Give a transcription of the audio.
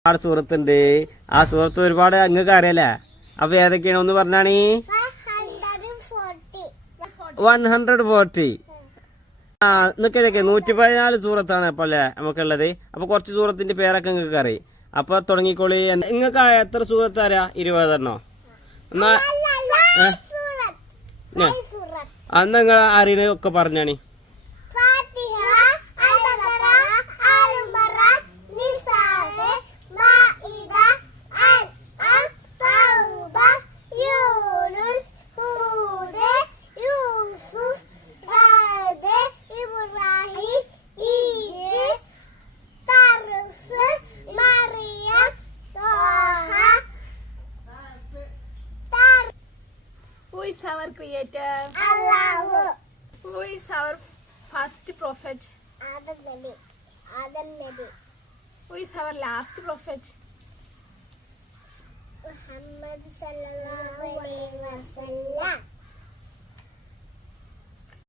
ഒരുപാട് സുഹൃത്തുണ്ട്. ആ സുഹൃത്ത് ഒരുപാട് അങ്ങക്ക് അറിയാലേ അപ്പൊ ഏതൊക്കെയാണ് ഒന്ന് പറഞ്ഞാണീ? One hundred forty. ആ നിക്കേ നൂറ്റി പതിനാല് സൂറത്താണ് ഇപ്പൊ അല്ലേ നമുക്കുള്ളത്. അപ്പൊ കുറച്ച് സൂറത്തിന്റെ പേരൊക്കെ നിങ്ങൾക്ക് അറിയാം. അപ്പൊ തുടങ്ങിക്കോളി. നിങ്ങൾക്ക് എത്ര സൂറത്ത് അറിയാ? ഇരുപതെണ്ണോ? എന്നാ എന്നാ. അന്ന് നിങ്ങൾ അറിയണ ഒക്കെ പറഞ്ഞാണി. Is our creator who is our first prophet who is our last prophet Muhammad സല്ലല്ലാഹു